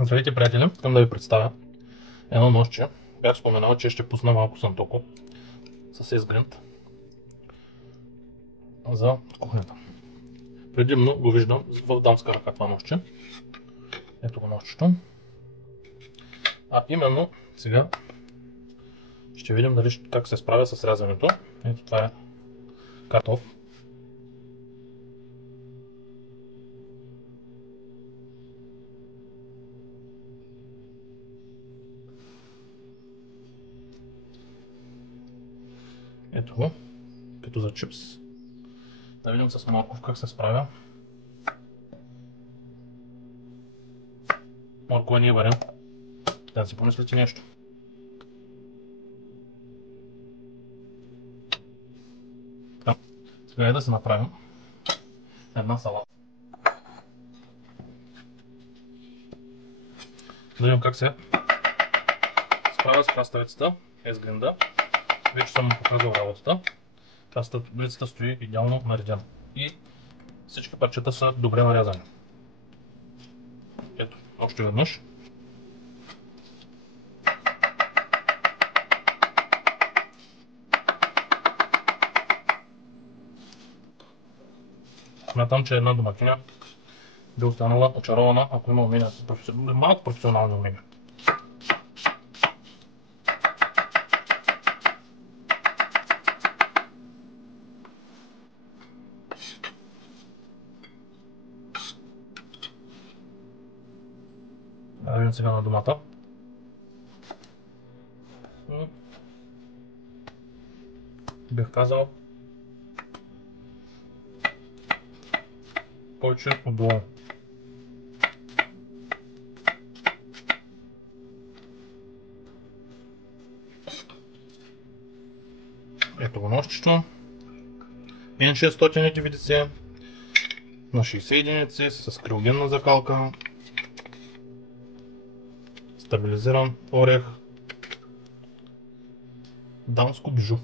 Здравейте, приятели! Искам да ви представя едно ножче. Бях споменал, че ще пусна малко сантоко с есгринд за кухнята. Предимно го виждам в дамска ръка това ножче. Ето го ножчето. А именно сега ще видим дали как се справя с рязането. Ето това е катов. Ето го, като за чипс. Да видим с морков как се справя. Моркова не е варен. Да си помислите нещо. Сега е да си направим една салата. Да видим как се справя с краставицата, есгринда. Вече съм му показал работата. Краставицата стои идеално наредена и всички парчета са добре нарязани. Ето, още веднъж. Смятам, че една домакиня би останала очарована, ако има умения, малко професионални умения. Да видим сега на домата. Бих казал повече от долу. Ето го ножчето. N690 на 60 единици с криогенна закалка. Стабилизиран орех. Дамско бижу.